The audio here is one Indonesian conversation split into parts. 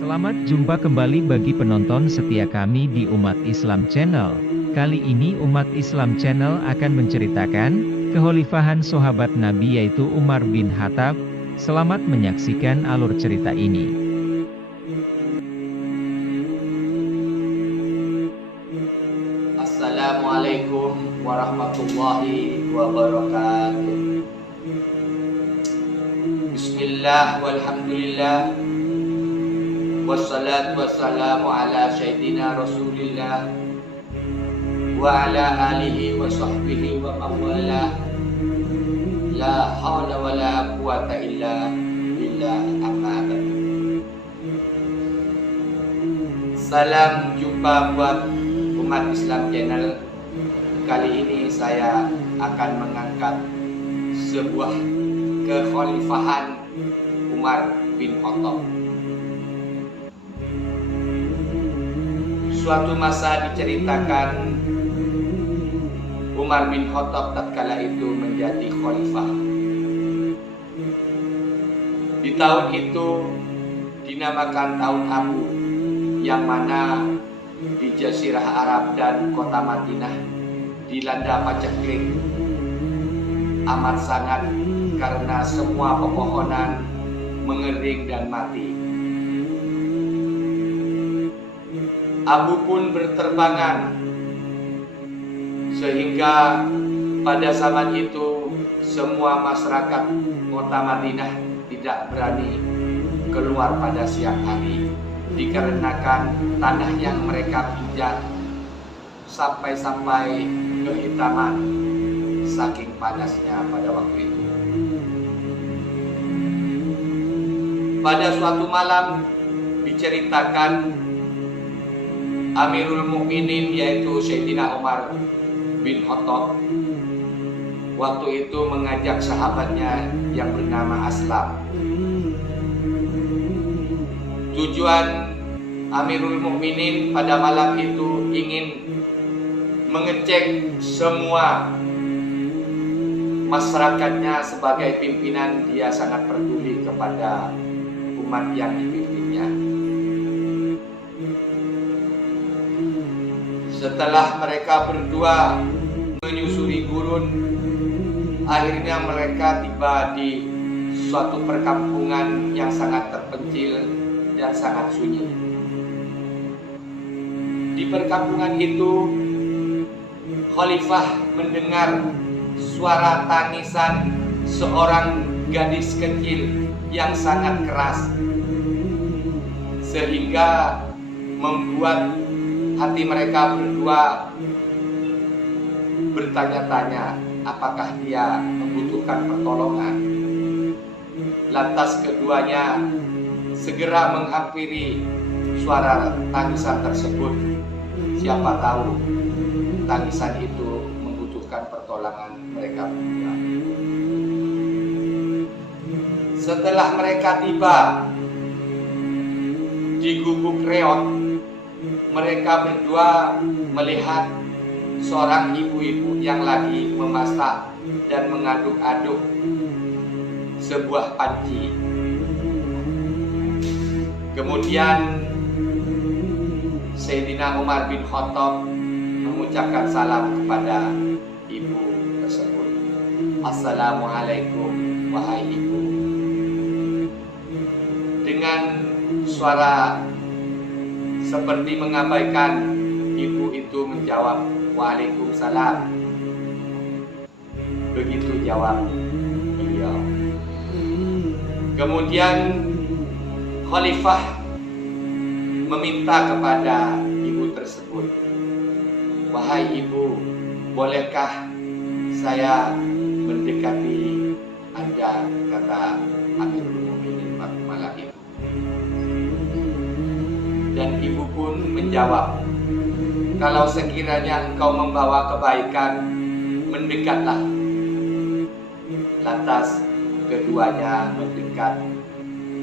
Selamat jumpa kembali bagi penonton setia kami di Umat Islam Channel. Kali ini Umat Islam Channel akan menceritakan kekhalifahan sahabat Nabi yaitu Umar bin Khattab. Selamat menyaksikan alur cerita ini. Assalamualaikum warahmatullahi wabarakatuh. Bismillah walhamdulillah wassalatu wassalamu ala sayyidina Rasulillah wa ala alihi wa sahbihi wa mawala. La hawla wa la quwata illa billah, amma ba'du. Salam jumpa buat Umat Islam Channel. Kali ini saya akan mengangkat sebuah kekhalifahan Umar bin Khattab. Suatu masa diceritakan Umar bin Khattab tatkala itu menjadi khalifah. Di tahun itu dinamakan tahun Abu, yang mana di Jazirah Arab dan kota Madinah dilanda paceklik amat sangat karena semua pepohonan mengering dan mati. Abu pun berterbangan sehingga pada zaman itu semua masyarakat kota Madinah tidak berani keluar pada siang hari dikarenakan tanah yang mereka pijak sampai-sampai kehitaman saking panasnya pada waktu itu. Pada suatu malam diceritakan Amirul Mukminin yaitu Sayyidina Umar bin Khattab waktu itu mengajak sahabatnya yang bernama Aslam. Tujuan Amirul Mukminin pada malam itu ingin mengecek semua masyarakatnya. Sebagai pimpinan, dia sangat peduli kepada umat yang dipimpinnya. Setelah mereka berdua menyusuri gurun, akhirnya mereka tiba di suatu perkampungan yang sangat terpencil dan sangat sunyi. Di perkampungan itu, khalifah mendengar suara tangisan seorang gadis kecil yang sangat keras, sehingga membuat hati mereka berdua bertanya-tanya apakah dia membutuhkan pertolongan. Lantas keduanya segera menghampiri suara tangisan tersebut. Siapa tahu tangisan itu membutuhkan pertolongan mereka berdua. Setelah mereka tiba di gubuk reot, mereka berdua melihat seorang ibu-ibu yang lagi memasak dan mengaduk-aduk sebuah panci. Kemudian Sayyidina Umar bin Khattab mengucapkan salam kepada ibu tersebut. Assalamualaikum wahai ibu. Dengan suara seperti mengabaikan, ibu itu menjawab, Waalaikumsalam. Begitu jawab beliau. Kemudian khalifah meminta kepada ibu tersebut, wahai ibu, bolehkah saya mendekati Anda, kata Amirul Mukminin waktu malam itu. Dan ibu pun menjawab, kalau sekiranya engkau membawa kebaikan, mendekatlah. Lantas keduanya mendekat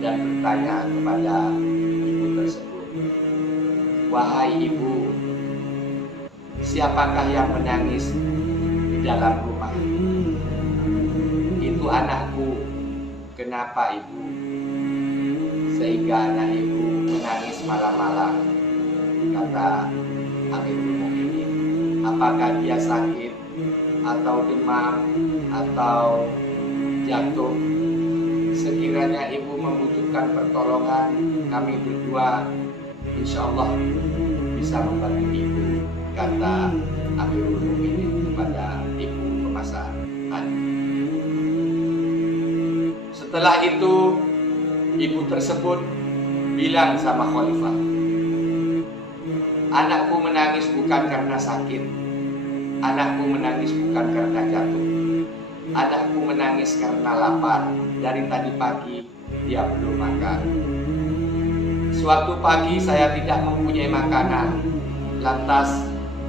dan bertanya kepada ibu tersebut, wahai ibu, siapakah yang menangis di dalam rumah? Itu anakku. Kenapa ibu? Sehingga anak ibu kata Amirul Mukminin. Apakah dia sakit atau demam atau jatuh? Sekiranya ibu membutuhkan pertolongan, kami berdua insya Allah bisa membantu ibu, kata Amirul Mukminin kepada ibu pemasak tadi. Setelah itu, ibu tersebut bilang sama khalifah, anakku menangis bukan karena sakit, anakku menangis bukan karena jatuh, anakku menangis karena lapar. Dari tadi pagi dia belum makan. Suatu pagi saya tidak mempunyai makanan, lantas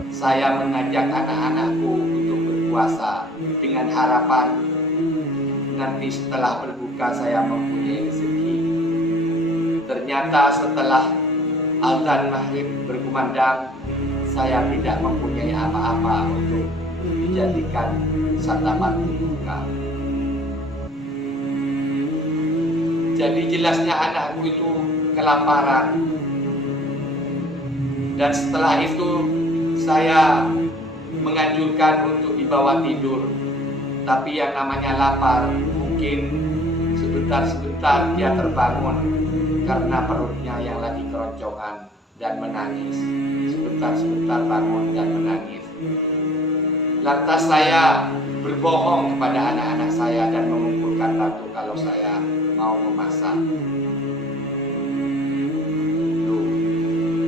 saya mengajak anak-anakku untuk berpuasa dengan harapan nanti setelah berbuka saya mempunyai rezeki. Ternyata setelah azan maghrib berkumandang, saya tidak mempunyai apa-apa untuk dijadikan santapan berbuka. Jadi jelasnya anakku itu kelaparan. Dan setelah itu saya menganjurkan untuk dibawa tidur. Tapi yang namanya lapar, mungkin sebentar-sebentar dia terbangun karena perutnya yang lagi keroncongan dan menangis. Sebentar-sebentar bangun dan menangis. Lantas saya berbohong kepada anak-anak saya dan mengumpulkan batu kalau saya mau memasak. Loh,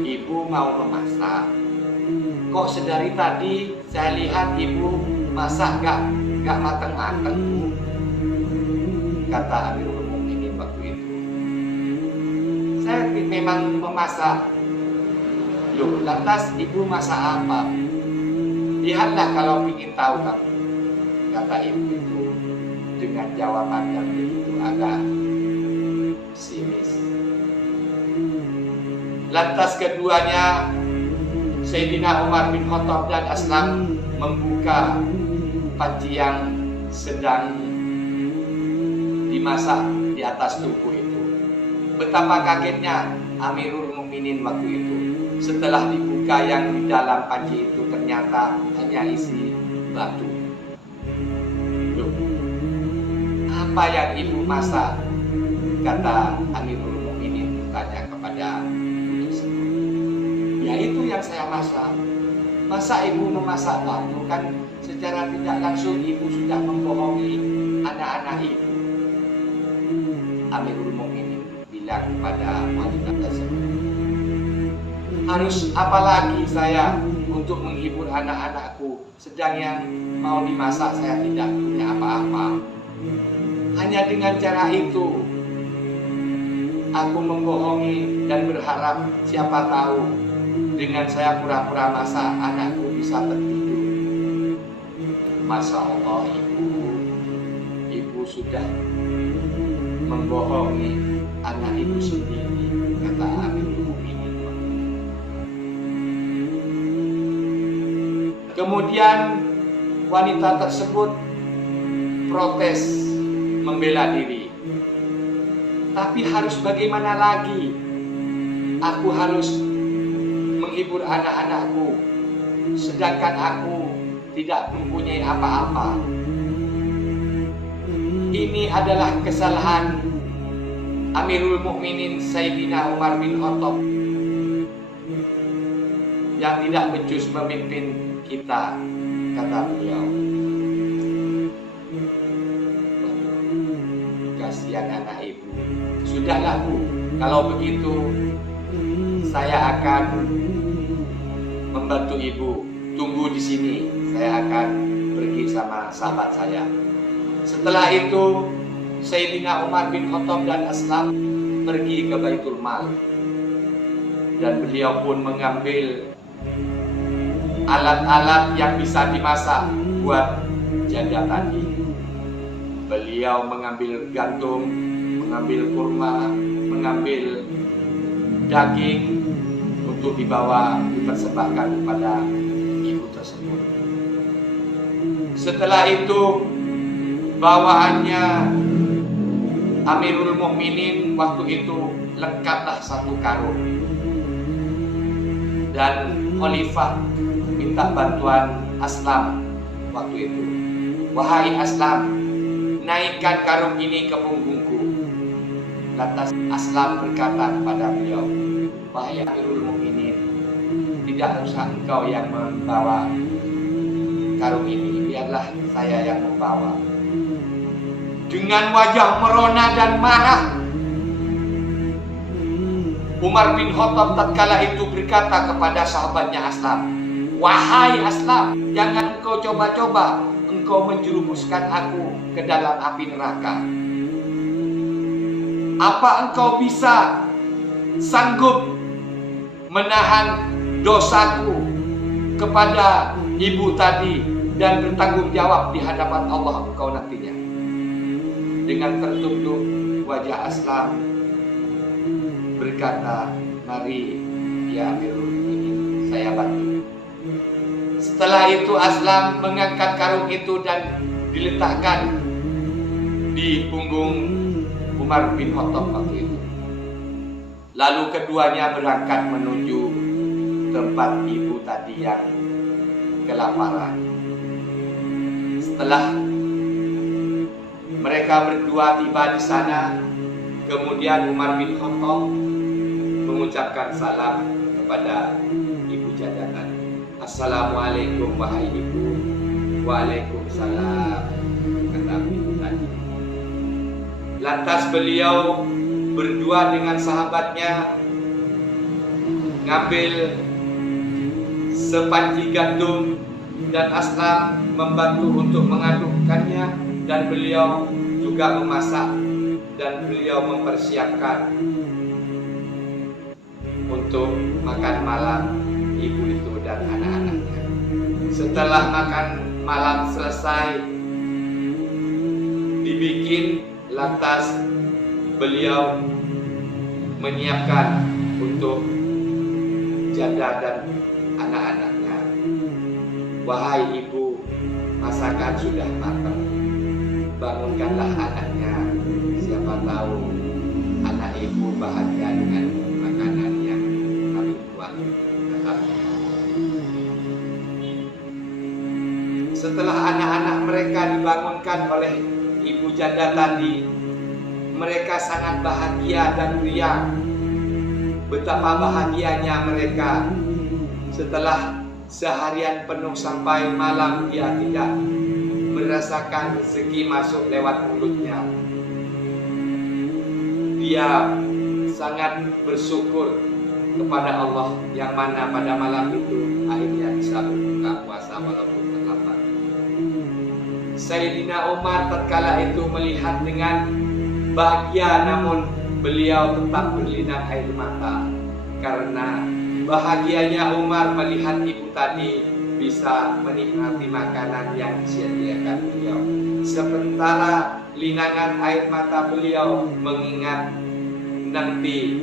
ibu mau memasak? Kok sedari tadi saya lihat ibu masak gak mateng-mateng, Bu, kata Amirul Mukminin waktu itu. Saya memang memasak. Loh, lantas ibu masak apa? Lihatlah kalau ingin tahu kamu, kata ibu itu dengan jawaban yang begitu agak sinis. Lantas keduanya, Sayyidina Umar bin Khattab dan Aslam membuka panci yang sedang dimasak di atas tungku itu. Betapa kagetnya Amirul Mukminin waktu itu. Setelah dibuka yang di dalam panci itu ternyata hanya isi batu. Loh, apa yang ibu masak? Kata Amirul Mukminin bertanya kepada ibu tersebut. Ya itu yang saya masak. Masa ibu memasak batu? Kan secara tidak langsung ibu sudah membohongi anak-anak ibu. Amirul Mukminin bilang kepada wanita tersebut, harus apalagi saya untuk menghibur anak-anakku, sedang yang mau dimasak saya tidak punya apa-apa. Hanya dengan cara itu aku membohongi dan berharap siapa tahu dengan saya pura-pura masak anakku bisa tertidur. Masya Allah, ibu sudah membohongi anak ibu sendiri, kata Amirul Mukminin. Kemudian wanita tersebut protes membela diri. Tapi harus bagaimana lagi? Aku harus menghibur anak-anakku, sedangkan aku tidak mempunyai apa-apa. Ini adalah kesalahan Amirul Mukminin Sayyidina Umar bin Khattab yang tidak becus memimpin kita, kata beliau. Kasihan anak ibu. Sudahlah Bu, kalau begitu saya akan membantu ibu. Tunggu di sini, saya akan pergi sama sahabat saya. Setelah itu Sayyidina Umar bin Khattab dan Aslam pergi ke Baitul Mal, dan beliau pun mengambil alat-alat yang bisa dimasak buat janda tadi. Beliau mengambil gandum, mengambil kurma, mengambil daging untuk dipersembahkan kepada ibu tersebut. Setelah itu bawaannya Amirul Mukminin waktu itu lengkaplah satu karung. dan khalifah minta bantuan Aslam waktu itu. Wahai Aslam, naikkan karung ini ke punggungku. Lantas Aslam berkata kepada beliau, wahai Amirul Mukminin, tidak usah engkau yang membawa karung ini, biarlah saya yang membawa. Dengan wajah merona dan marah, Umar bin Khattab tatkala itu berkata kepada sahabatnya Aslam, wahai Aslam, jangan engkau coba-coba engkau menjerumuskan aku ke dalam api neraka. Apa engkau bisa sanggup menahan dosaku kepada ibu tadi dan bertanggung jawab di hadapan Allah engkau nantinya? Dengan tertunduk wajah Aslam berkata, mari ya Amirul Mukminin, saya bantu. Setelah itu Aslam mengangkat karung itu dan diletakkan di punggung Umar bin Khattab waktu itu. Lalu keduanya berangkat menuju tempat ibu tadi yang kelaparan. Setelah mereka berdua tiba di sana, kemudian Umar bin Khattab mengucapkan salam kepada ibu jadatan. Assalamualaikum wahai ibu. Waalaikumsalam, kata ibu tadi. Lantas beliau berdua dengan sahabatnya ngambil sepanci gandum dan Aslam membantu untuk mengadukkannya, dan beliau juga memasak dan beliau mempersiapkan untuk makan malam ibu itu dan anak-anaknya. Setelah makan malam selesai dibikin, lantas beliau menyiapkan untuk janda dan anak-anaknya. Wahai ibu, masakan sudah matang, bangunkanlah anaknya, siapa tahu anak ibu bahagia dengan makanan yang kami buat. Setelah anak-anak mereka dibangunkan oleh ibu janda tadi, mereka sangat bahagia dan riang. Betapa bahagianya mereka setelah seharian penuh sampai malam dia tidak merasakan rezeki masuk lewat mulutnya. Dia sangat bersyukur kepada Allah yang mana pada malam itu akhirnya bisa berbuka puasa walaupun terlambat. Sayyidina Umar tatkala itu melihat dengan bahagia, namun beliau tetap berlinang air mata karena bahagianya Umar melihat ibu tadi bisa menikmati makanan yang disediakan beliau. Sementara linangan air mata beliau mengingat nanti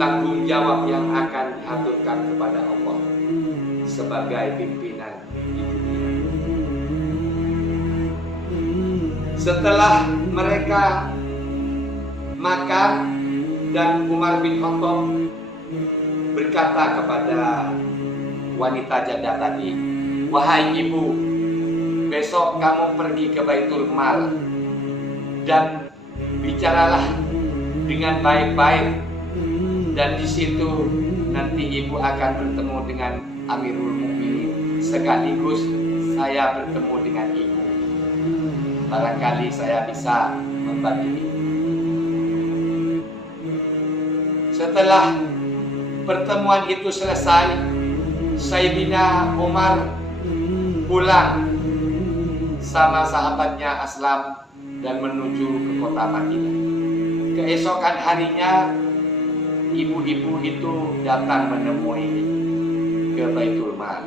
tanggung jawab yang akan diaturkan kepada Allah sebagai pimpinan di dunia. Setelah mereka makan dan Umar bin Khattab berkata kepada wanita janda tadi, wahai ibu, besok kamu pergi ke Baitul Mal dan bicaralah dengan baik-baik, dan di situ nanti ibu akan bertemu dengan Amirul Mukminin, sekaligus saya bertemu dengan ibu. Barangkali saya bisa membantu ibu. Setelah pertemuan itu selesai, Sayyidina Umar pulang sama sahabatnya Aslam dan menuju ke kota Madinah. Keesokan harinya ibu-ibu itu datang menemui ke Baitul Mal.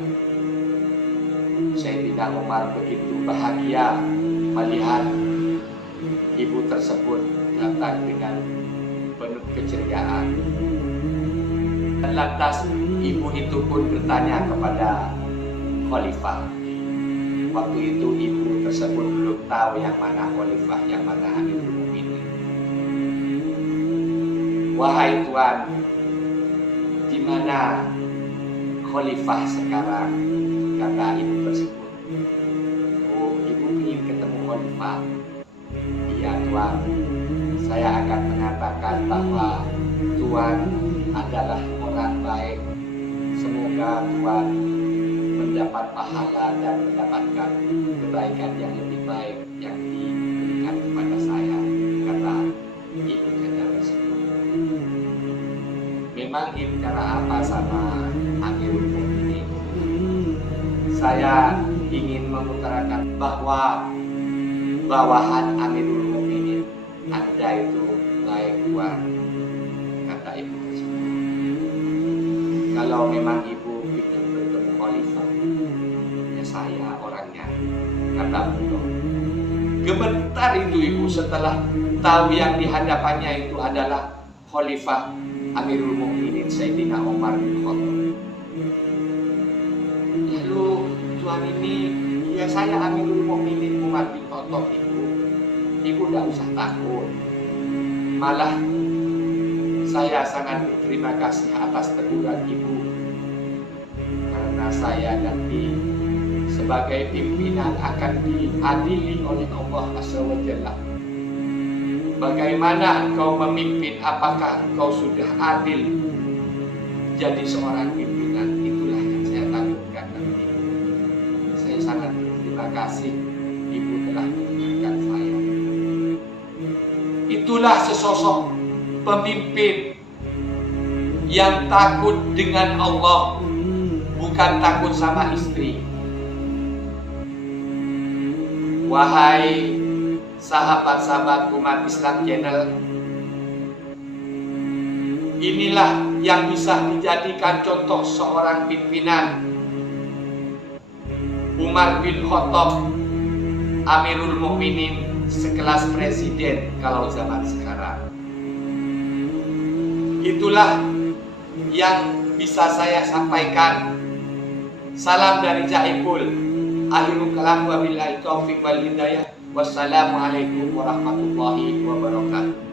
Sayyidina Umar begitu bahagia melihat ibu tersebut datang dengan penuh keceriaan. Dan lantas ibu itu pun bertanya kepada khalifah. Waktu itu ibu tersebut belum tahu yang mana khalifah, yang mana Amirul Mukminin. Wahai Tuan, di mana khalifah sekarang, kata ibu tersebut. Oh, ibu ingin ketemu khalifah? Iya Tuan, saya akan mengatakan bahwa Tuan adalah orang baik. Semoga Tuan mendapat pahala dan mendapatkan kebaikan yang lebih baik yang diberikan kepada saya, kata ibu janda tersebut. Memang ini cara apa sama Amirul Mukminin? Saya ingin mengutarakan bahwa bawahan Amirul Mukminin, Anda itu baik Tuan, kata ibu tersebut. Kalau memang ibu ingin bertemu khalifah, ya saya orangnya, kata beliau. Gemetar itu ibu setelah tahu yang dihadapannya itu adalah khalifah Amirul Mukminin Sayyidina Umar bin Khattab. Lalu Tuan ini, ya saya Amirul Mukminin Umar bin Khattab ibu. Ibu tidak usah takut. Malah saya sangat berterima kasih atas teguran ibu. Karena saya nanti sebagai pimpinan akan diadili oleh Allah Azza wa Jalla. Bagaimana engkau memimpin? Apakah engkau sudah adil jadi seorang pimpinan? Itulah yang saya takutkan nanti. Saya sangat berterima kasih ibu telah mengingatkan saya. Itulah sesosok pemimpin yang takut dengan Allah, bukan takut sama istri. Wahai sahabat-sahabat umat Islam Channel, inilah yang bisa dijadikan contoh seorang pimpinan. Umar bin Khattab, Amirul Mukminin, sekelas presiden kalau zaman sekarang. Itulah yang bisa saya sampaikan. Salam dari Jaipul. Akhirul kalam wabillahi taufiq wal hidayah. Wassalamualaikum warahmatullahi wabarakatuh.